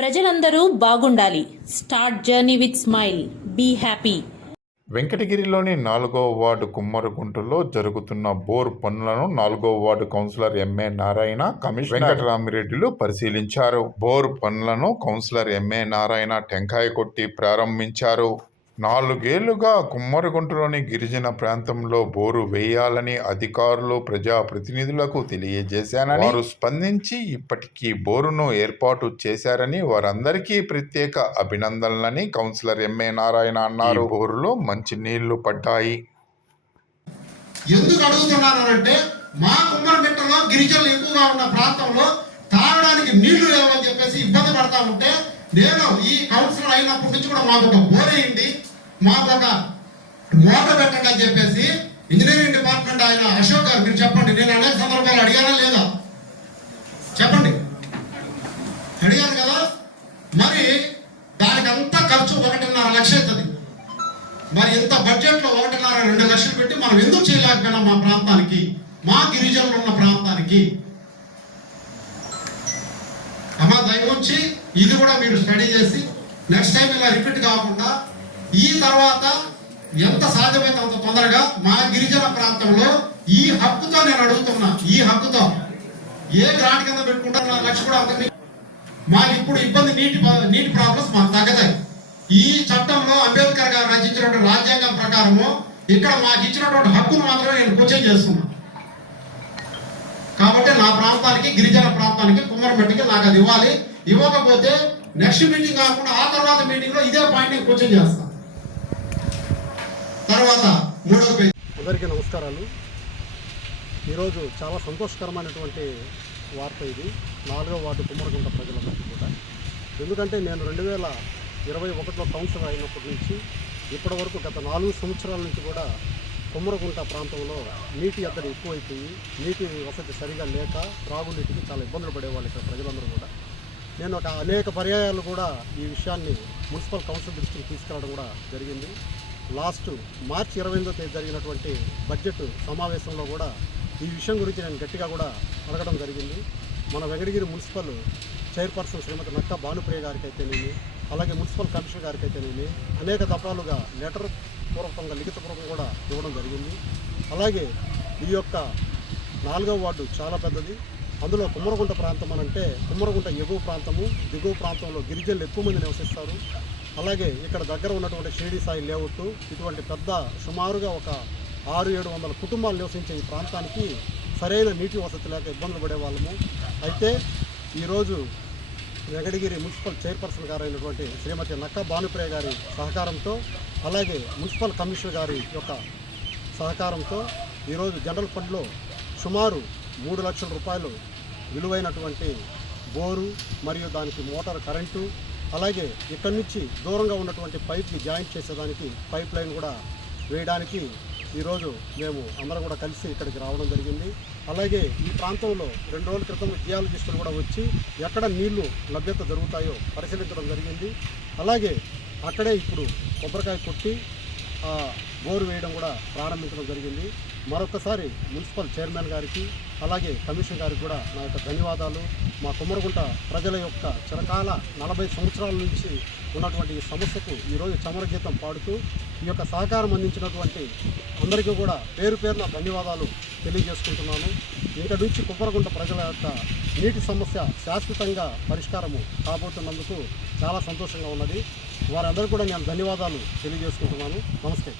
ప్రజలందరూ బాగుండాలి. Start journey with smile. Be happy. వెంకటగిరిలోని నాలుగో వార్డు కుమ్మరగుంటలో జరుగుతున్న బోర్ పనులను నాలుగో ward councillor MA Narayana commissioner వెంకటరామిరెడ్డిలు పరిశీలించారు. బోర్ పనులను కౌన్సిలర్ ఎంఏ నారాయణ టెంకాయ కొట్టి ప్రారంభించారు. నాలుగేళ్ళుగా కుమ్మరగుంటలోని గిరిజన ప్రాంతంలో బోరు వేయాలని అధికారులు ప్రజాప్రతినిధులకు తెలియజేశానని వారు స్పందించి ఇప్పటికీ బోరును ఏర్పాటు చేశారని వారందరికీ ప్రత్యేక అభినందనలని కౌన్సిలర్ ఎంఏ నారాయణ అన్నారు. బోరులో మంచి నీళ్ళు పడ్డాయి. ఎందుకు అడుగుతున్నాను అంటే మా కుమ్మరమిట్టలో గిరిజనులు ఎక్కువగా ఉన్న ప్రాంతంలో తాగడానికి నీళ్ళు లేవని చెప్పేసి ఇబ్బంది పడతా ఉంటే నేను ఈ కౌన్సిలర్ అయినప్పటి నుంచి కూడా మాకు ఒక బోర్ వేయండి మాకు ఒక మోటార్ పెట్టండి అని చెప్పేసి ఇంజనీరింగ్ డిపార్ట్మెంట్ ఆయన అశోక్ గారు మీరు చెప్పండి నేను అనేక సందర్భాలు అడిగానా లేదా? చెప్పండి. అడిగాను కదా? మరి దానికంతా ఖర్చు ఒకటిన్నర లక్ష అవుతుంది. మరి ఇంత బడ్జెట్లో ఒకటిన్నర రెండు లక్షలు పెట్టి మనం ఎందుకు చేయలేకపోయినా మా ప్రాంతానికి? మా గిరిజనులు ఉన్న ప్రాంతానికి. అమ్మ దయవుంచి ఇది కూడా మీరు స్టడీ చేసి నెక్స్ట్ టైం ఇలా రిపీట్ కాకుండా ఈ తర్వాత ఎంత సాధ్యమైతే అంత తొందరగా మా గిరిజన ప్రాంతంలో ఈ హక్కుతో నేను అడుగుతున్నా ఈ హక్కుతో. ఏ గ్రాంట్ కింద పెట్టుకుంటా నా లక్ష కూడా అవుతుంది మాకు ఇప్పుడు ఇబ్బంది నీటి నీటి ప్రాబ్లమ్స్ మాకు తగ్గుతాయి. ఈ చట్టంలో అంబేద్కర్ గారు రచించినటువంటి రాజ్యాంగం ప్రకారము ఇక్కడ మాకు ఇచ్చినటువంటి హక్కును మాత్రమే నేను క్వశ్చన్ చేస్తున్నా. కాబట్టి నా ప్రాంతానికి గిరిజన ప్రాంతానికి కుమ్మరమెట్టికి నాకు అది ఇవ్వాలి. ఇవ్వకపోతే నెక్స్ట్ మీటింగ్ కాకుండా ఆ తర్వాత మీటింగ్లో ఇదే పాయింట్ నేను క్వశ్చన్ చేస్తాను తర్వాత మూడవ పేజీ. అందరికీ నమస్కారాలు. ఈరోజు చాలా సంతోషకరమైనటువంటి వార్త ఇది. నాలుగో వార్డు కుమ్మరగుంట ప్రజలందరికీ కూడా. ఎందుకంటే నేను రెండు వేల ఇరవై ఒకటిలో కౌన్సిలర్ అయినప్పటి నుంచి ఇప్పటి వరకు గత నాలుగు సంవత్సరాల నుంచి కూడా కుమ్మరగుంట ప్రాంతంలో నీటి ఎద్దడి ఎక్కువైపోయి నీటి వసతి సరిగా లేక త్రాగునీటికి చాలా ఇబ్బందులు పడేవాళ్ళు ఇక్కడ ప్రజలందరూ కూడా. నేను ఒక అనేక పర్యాయాలు కూడా ఈ విషయాన్ని మున్సిపల్ కౌన్సిల్ దృష్టికి తీసుకెళ్ళడం కూడా జరిగింది. లాస్ట్ మార్చి ఇరవై ఎనిమిదో తేదీ జరిగినటువంటి బడ్జెట్ సమావేశంలో కూడా ఈ విషయం గురించి నేను గట్టిగా కూడా అడగడం జరిగింది. మన వెంకటగిరి మున్సిపల్ చైర్పర్సన్ శ్రీమతి నక్క భానుప్రియ గారికి అయితేనేమి అలాగే మున్సిపల్ కమిషనర్ గారికి అయితేనేమి అనేక దఫాలుగా లెటర్ పూర్వకంగా లిఖితపూర్వకం కూడా ఇవ్వడం జరిగింది. అలాగే ఈ యొక్క నాలుగవ వార్డు చాలా పెద్దది. అందులో కుమ్మరగుంట ప్రాంతం అనంటే కుమ్మరగుంట ఎగువ ప్రాంతము దిగువ ప్రాంతంలో గిరిజనులు ఎక్కువ మంది నివసిస్తారు. అలాగే ఇక్కడ దగ్గర ఉన్నటువంటి షిరిడి సాయి లేఅవుట్ ఇటువంటి పెద్ద సుమారుగా ఒక ఆరు ఏడు వందల కుటుంబాలు నివసించే ఈ ప్రాంతానికి సరైన నీటి వసతి లేక ఇబ్బందులు పడే వాళ్ళము అయితే ఈరోజు వెంకటగిరి మున్సిపల్ చైర్పర్సన్ గారు అయినటువంటి శ్రీమతి నక్క భానుప్రియ గారి సహకారంతో అలాగే మున్సిపల్ కమిషనర్ గారి యొక్క సహకారంతో ఈరోజు జనరల్ ఫండ్లో సుమారు మూడు లక్షల రూపాయలు విలువైనటువంటి బోరు మరియు దానికి మోటార్ కరెంటు అలాగే ఇక్కడి నుంచి దూరంగా ఉన్నటువంటి పైప్ని జాయింట్ చేసేదానికి పైప్ లైన్ కూడా వేయడానికి ఈరోజు మేము అందరం కూడా కలిసి ఇక్కడికి రావడం జరిగింది. అలాగే ఈ ప్రాంతంలో రెండు రోజుల క్రితం జియాలజిస్టులు కూడా వచ్చి ఎక్కడ నీళ్ళు లభ్యత జరుగుతాయో పరిశీలించడం జరిగింది. అలాగే అక్కడే ఇప్పుడు కొబ్బరికాయ కొట్టి బోరు వేయడం కూడా ప్రారంభించడం జరిగింది. మరొకసారి మున్సిపల్ చైర్మన్ గారికి అలాగే కమిషన్ గారికి కూడా నా యొక్క ధన్యవాదాలు. మా కుమ్మరగుంట ప్రజల యొక్క చిరకాల నలభై సంవత్సరాల నుంచి ఉన్నటువంటి ఈ సమస్యకు ఈరోజు చమర గీతం పాడుతూ ఈ యొక్క సహకారం అందించినటువంటి అందరికీ కూడా పేరు పేరున ధన్యవాదాలు తెలియజేసుకుంటున్నాను. ఇక నుంచి కుమ్మరగుంట ప్రజల యొక్క నీటి సమస్య శాశ్వతంగా పరిష్కారము కాబోతున్నందుకు చాలా సంతోషంగా ఉన్నది. వారందరూ కూడా నేను ధన్యవాదాలు తెలియజేసుకుంటున్నాను. నమస్తే.